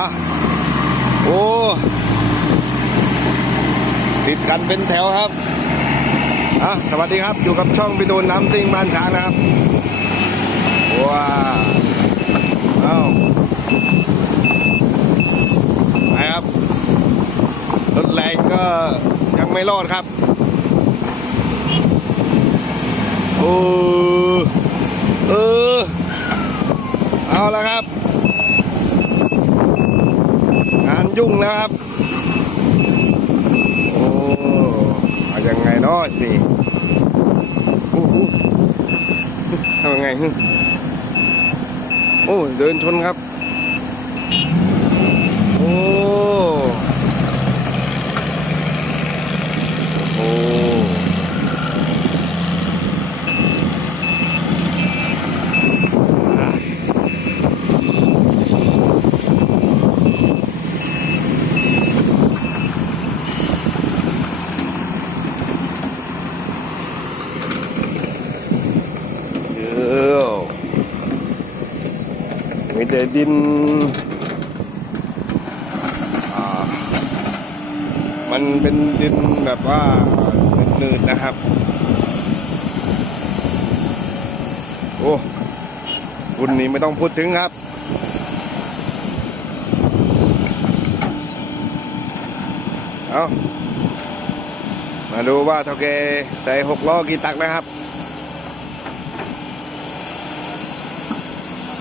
อะโอ้ติดกันเป็นแถวครับอะสวัสดีครับอยู่กับช่องพิตูนน้ำซิงบ้านช้างนะครับว้าวเอ้าไปครับรถแรงก็ยังไม่รอดครับโอ้เออเอาแล้วครับ งาน ยุ่งแล้วครับ โอ้เอายังไงเนาะนี่โอ้โหทำยังไงฮึโอ้เดินชนครับ โอ้ โอ้ เดี๋ยวมี แต่ดิน มันเป็นดินแบบว่าหนืดๆนะครับ โอ้คุณนี้ไม่ต้องพูดถึงครับเอามาดูว่าเท่าแกใส่หกล้อกี่ตักนะครับ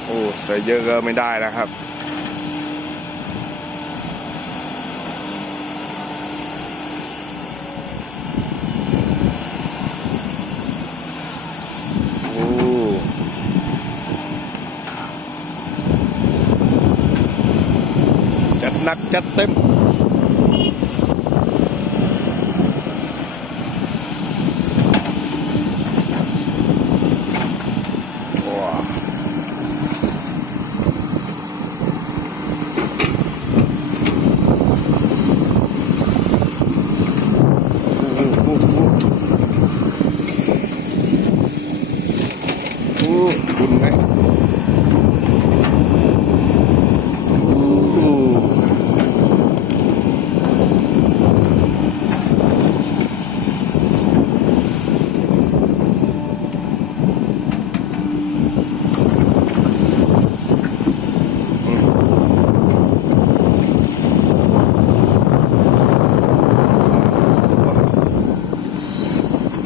อ้ใส่เยอะก็ไม่ได้นะครับ โอ้จัดหนักจัดเต็ม ว้าวอู้อู้อู้อู้คุณไหมอู้อืม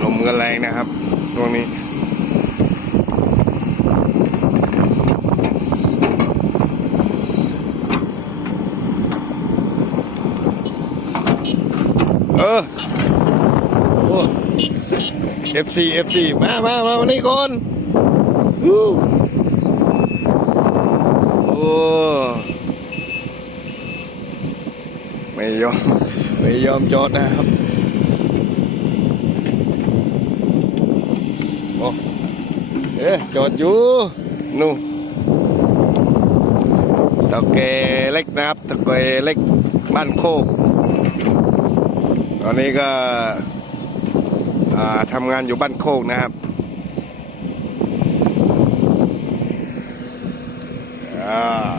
ลมก็แรงนะครับช่วงนี้ เออ โอ้ FC FC มามามาวันนี้ก่อนอู้โอ้ไม่ยอมไม่ยอมจอดนะครับโอ้เอ๊ะจอดอยู่นู่นตาแกเล็กนะครับตาแกเล็กบ้านโคกตอนนี้ก็ ทำงานอยู่บ้านโคกนะครับอ่า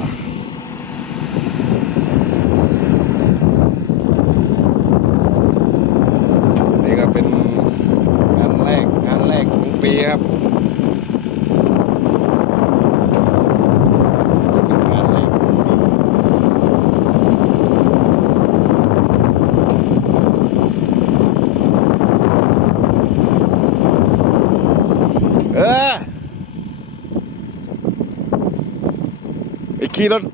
นี่ก็เป็นงานแรกงานแรกของปีครับเป็นงานแรกของปีเออไอ้ ขี่รถ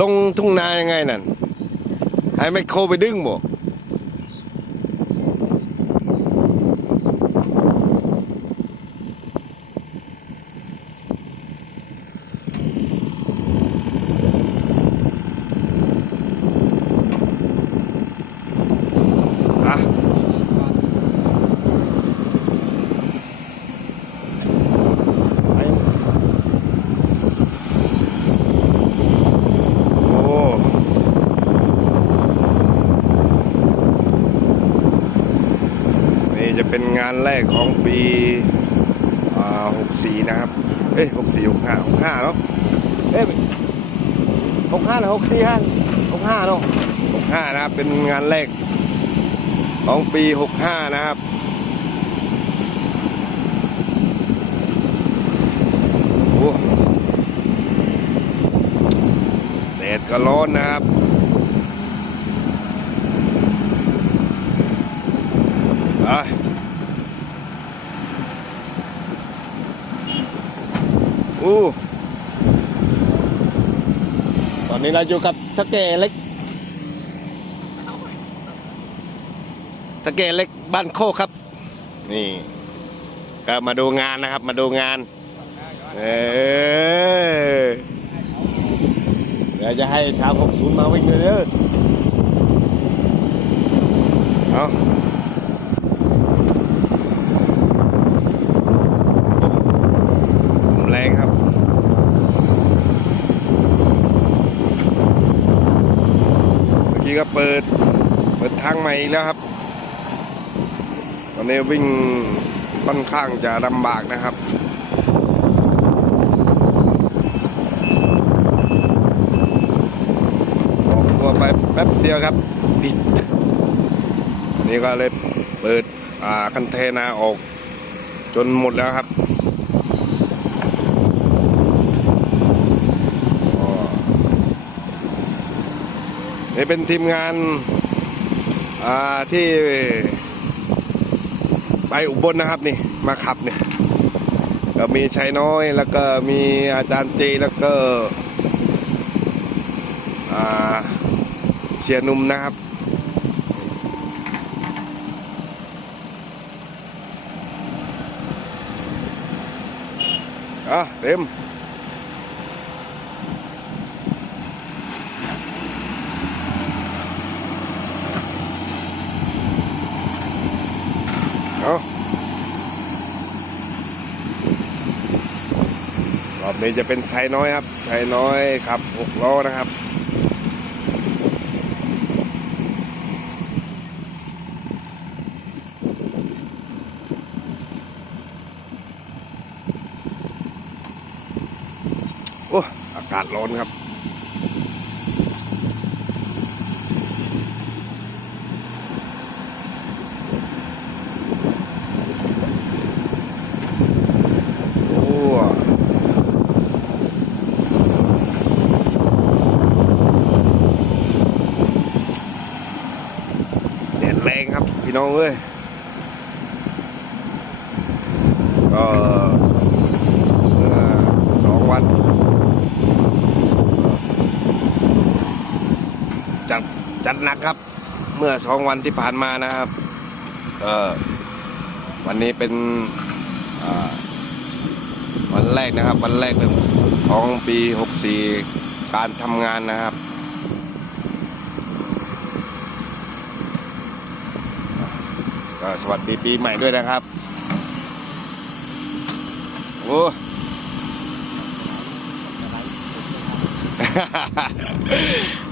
ลงทุ่งนายังไงนั่นให้ไมโครไปดึงบ่ อะไปโอ้นี่จะเป็น งานแรกของปีอ่าหกสี่นะครับ เอ้ยหกสี่หกห้าหกห้าแล้วเอ้ยหกห้าหรือหกสี่ฮะหกห้าเนาะหกห้านะครับ เป็นงานแรกของปีหกห้านะครับโอ้แดดก็ร้อนนะครับ ไปอู้ ตอนนี้เราอยู่กับทะเกเล็กทะเกเล็กบ้านโคกครับ นี่ ก็มาดูงานนะครับ มาดูงาน เออเดี๋ยวจะให้ชาว60มาวิ่งเลยเด้อเอาลมแรงครับ เมื่อกี้ก็เปิด เปิดทางให ม่อีกแล้วครับตอนนี้วิ่งค่อนข้างจะลำบากนะครับออกตัวไปแป๊บเดียวครับปิดนี่ก็เลยเปิดคันเทนาออก จนหมดแล้วครับนี่เป็นทีมงาน ที่ไปอุบลนะครับนี่มาขับเนี่ย ก็มีชัยน้อยแล้วก็มีอาจารย์เจแล้วก็เชียร์หนุ่มนะครับอะเต็ม อบนี้จะเป็นชายน้อยครับชายน้อยขับหกล้อนะครับโอ้อากาศร้อนครับ โอ้แดดแรงครับ พี่ น้องเอ้ยก็เมื่อสองวันจัดจัดหนักครับ เมื่อสองวันที่ผ่านมานะครับเออวันนี้เป็นวันแรกนะครับ วันแรกของปีหกสี่การทำงานนะครับ สวัสดีปีใหม่ด้วยนะครับ โอ้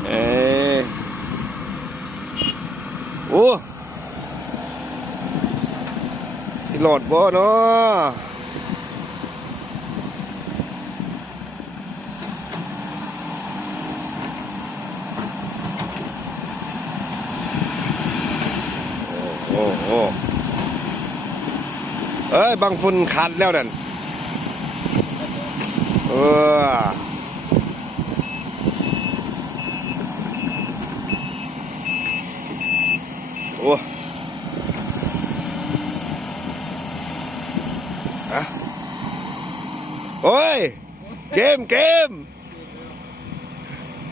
เอ้ยโอ้สิโหลดบ่เนาะ อ้โหเอ้ยบางฝุ่นขาดแล้วนั่นเออโอ้อะโอ้ย เกมเกม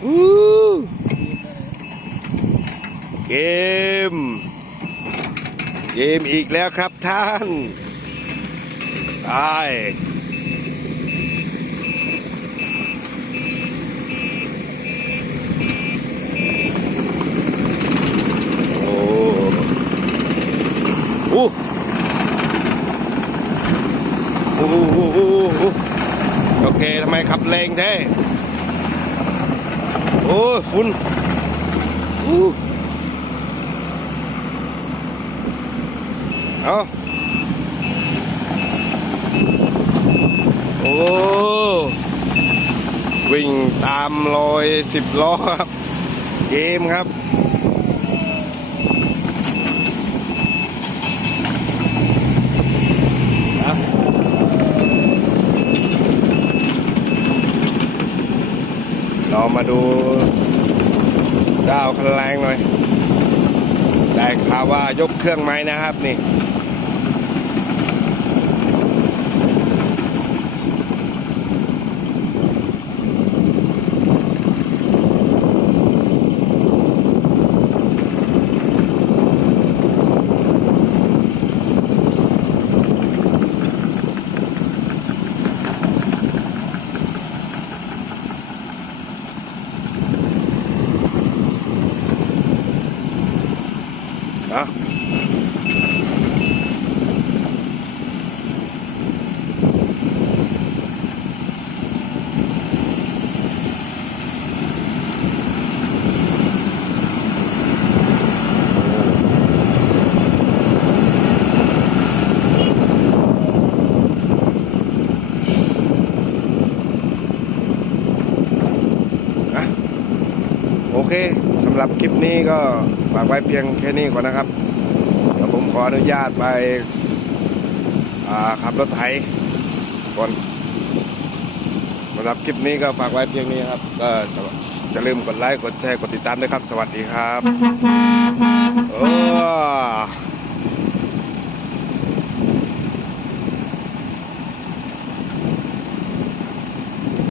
อู้เกม เกมอีกแล้วครับท่านตายโอ้โอ้โอ้โหโอ้โหโอ้โหโอเคทำไมขับแรงแท้โอ้ฝุ่นอู้ เอาโอ้ววิ่งตามรอยสิบล้อครับ เกมครับนะเรามาดูเจ้าคันแรงหน่อย ได้ข่าวว่ายกเครื่องไม้นะครับนี่ รับคลิปนี้ก็ฝากไว้เพียงแค่นี้ก่อนนะครับเดี๋ยวผมขออนุญาตไปอ่าขับรถไถก่อนสำหรับคลิปนี้ก็ฝากไว้เพียงนี้ครับ ก็สวอย่าลืมกดไลค์ กดแชร์ กดติดตามด้วยครับ สวัสดีครับเออ